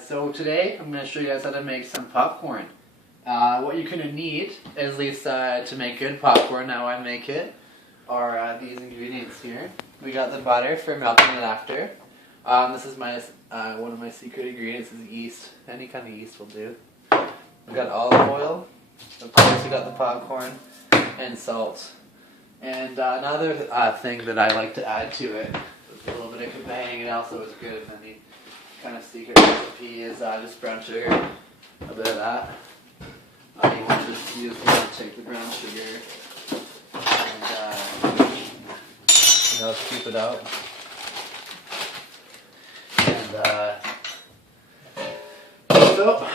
So today I'm going to show you guys how to make some popcorn. What you're going to need, at least to make good popcorn, how I make it, are these ingredients here. We got the butter for melting it after. This is my one of my secret ingredients is yeast. Any kind of yeast will do. We got olive oil. Of course, we got the popcorn and salt. And another thing that I like to add to it, a little bit of kabang, and also is good in any kind of secret recipe, is just brown sugar. A bit of that. You want to take the brown sugar and scoop it out. And so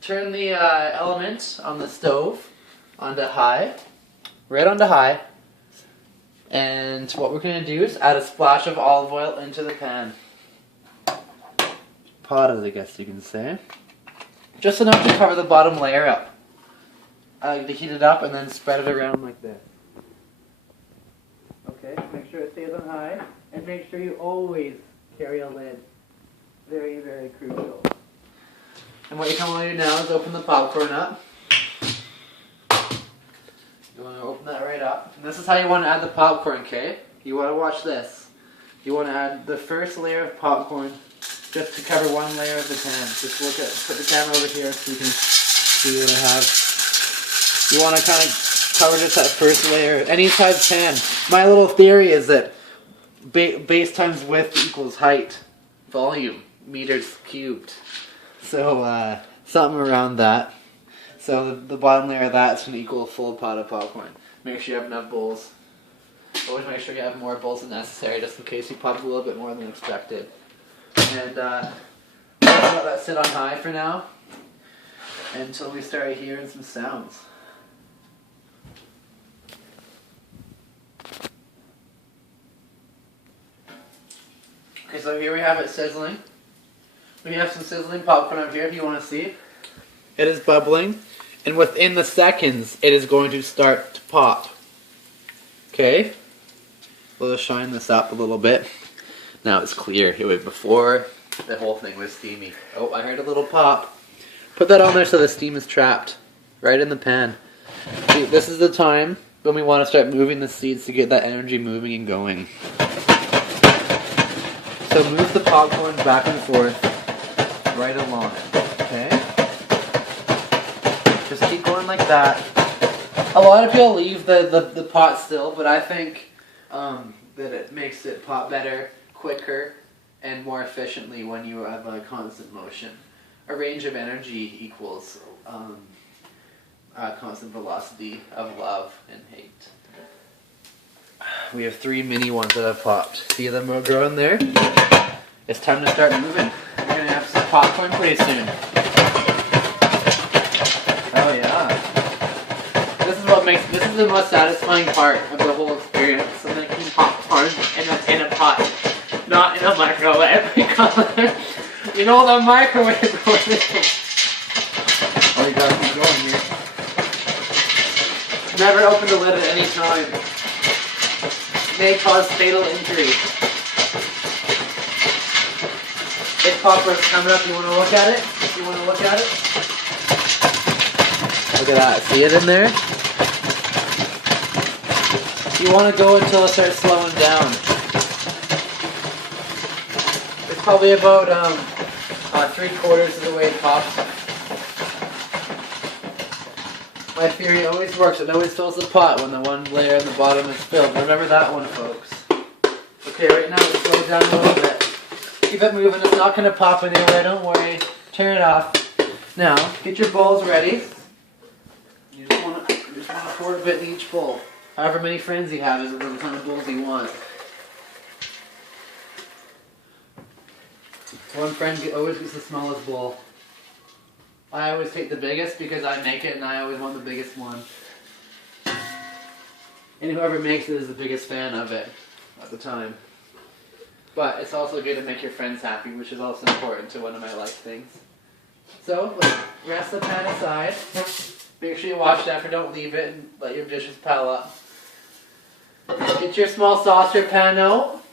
turn the element on the stove onto high, right onto high. And what we're going to do is add a splash of olive oil into the pan. Potted, I guess you can say. Just enough to cover the bottom layer up. To heat it up and then spread it around like this. Okay, make sure it stays on high. And make sure you always carry a lid. Very, very crucial. And what you come to do now is open the popcorn up. You want to open that right up. And this is how you want to add the popcorn, okay? You want to watch this. You want to add the first layer of popcorn just to cover one layer of the pan. Just put the camera over here so you can see what I have. You want to kind of cover just that first layer. Any size pan. My little theory is that base times width equals height. Volume. Meters cubed. So, something around that. So the bottom layer of that is going to equal a full pot of popcorn. Make sure you have enough bowls. Always make sure you have more bowls than necessary, just in case you pop a little bit more than expected. And let that sit on high for now until we start hearing some sounds. Okay, so here we have it sizzling. We have some sizzling popcorn up here if you want to see. It is bubbling, and within the seconds, it is going to start to pop. Okay? We'll just shine this up a little bit. Now it's clear. It was before the whole thing was steamy. Oh, I heard a little pop. Put that on there so the steam is trapped right in the pan. See, this is the time when we want to start moving the seeds to get that energy moving and going. So move the popcorn back and forth right along it. Okay? Just keep going like that. A lot of people leave the pot still, but I think that it makes it pop better, quicker, and more efficiently when you have a constant motion. A range of energy equals constant velocity of love and hate. We have 3 mini ones that have popped. See them growing there? It's time to start moving. We're going to have some popcorn pretty soon. Oh yeah. This is the most satisfying part of the whole experience. So making popcorn in a pot. Not in a microwave. You know the microwave goes in. Oh, you gotta keep going here. Never open the lid at any time. May cause fatal injury. If popcorn's coming up, you want to look at it? You want to look at it? Look at that. See it in there? You want to go until it starts slowing down. It's probably about 3/4 of the way it pops. My theory always works. It always fills the pot when the one layer on the bottom is filled. Remember that one, folks. Okay, right now let's slow it down a little bit. Keep it moving. It's not going to pop anywhere. Don't worry. Turn it off. Now, get your bowls ready. You just want to pour a bit in each bowl. However many friends you have is the kind of bowls you want. One friend always gets the smallest bowl. I always take the biggest because I make it and I always want the biggest one. And whoever makes it is the biggest fan of it at the time. But it's also good to make your friends happy, which is also important to one of my life things. So, rest the pan aside. Make sure you wash it after, don't leave it, and let your dishes pile up. Get your small saucer pan out.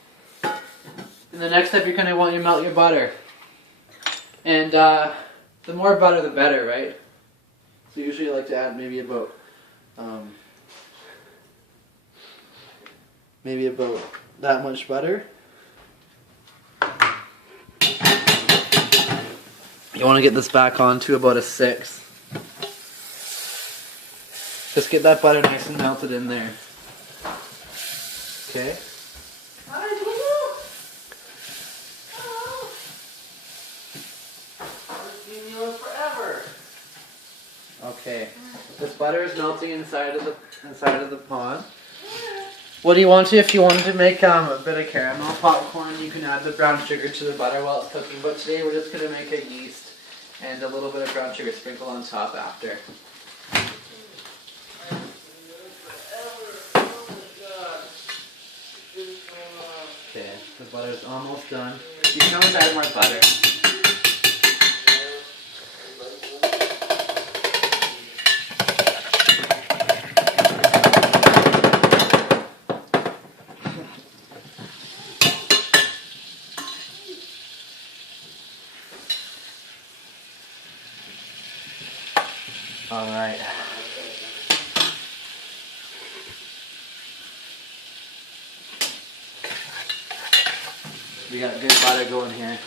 And the next step, you're going to want to melt your butter. And the more butter, the better, right? So usually I like to add maybe about that much butter. You want to get this back on to about a 6. Just get that butter nice and melted in there. Okay. Okay. This butter is melting inside of the pan. What do you want to? If you wanted to make a bit of caramel popcorn, you can add the brown sugar to the butter while it's cooking. But today we're just gonna make a yeast and a little bit of brown sugar sprinkle on top after. Okay, the butter's almost done. You can always add more butter. Alright. We got good butter going here.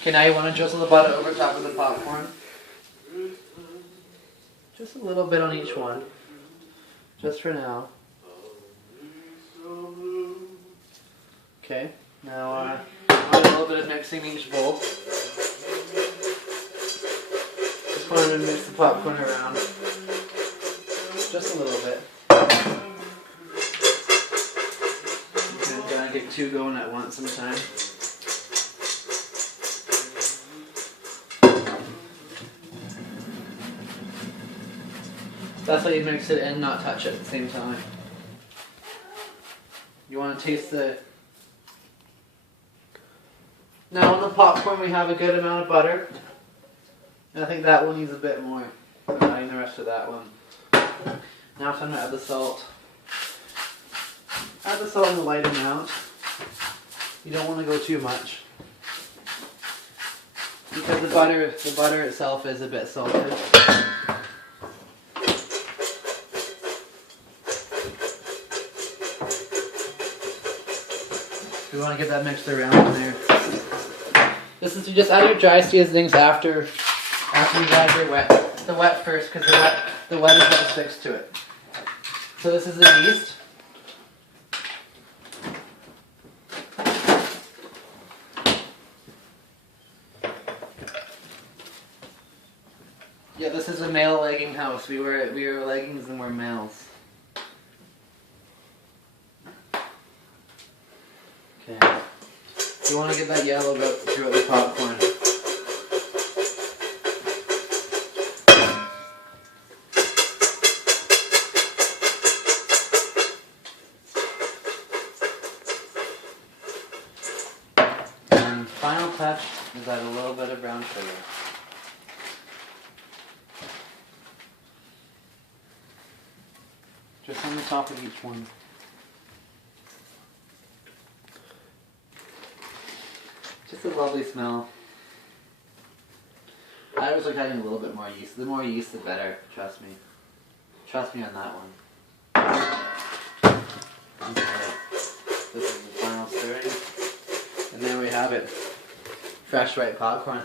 Okay, now you want to drizzle the butter over top of the popcorn. Just a little bit on each one. Just for now. Okay, now a little bit of mixing in each bowl. Just wanted to mix the popcorn around. Just a little bit. You gotta get 2 going at once sometimes. That's how you mix it and not touch it at the same time. You want to taste the... Now on the popcorn we have a good amount of butter. And I think that one needs a bit more. I'm adding the rest of that one. Now it's time to add the salt. Add the salt in a light amount. You don't want to go too much. Because the butter itself is a bit salted. We want to get that mixed around in there. This is, you just add your dry seasonings after you add your wet. The wet first, because the wet is what sticks to it. So this is the yeast. Yeah, this is a male legging house. We wear leggings and we're males. Okay. You want to get that yellow throughout the popcorn. And final touch is add a little bit of brown sugar. Just on the top of each one. Just a lovely smell. I always like adding a little bit more yeast. The more yeast, the better. Trust me. Trust me on that one. Okay. This is the final stirring. And there we have it. Fresh white popcorn.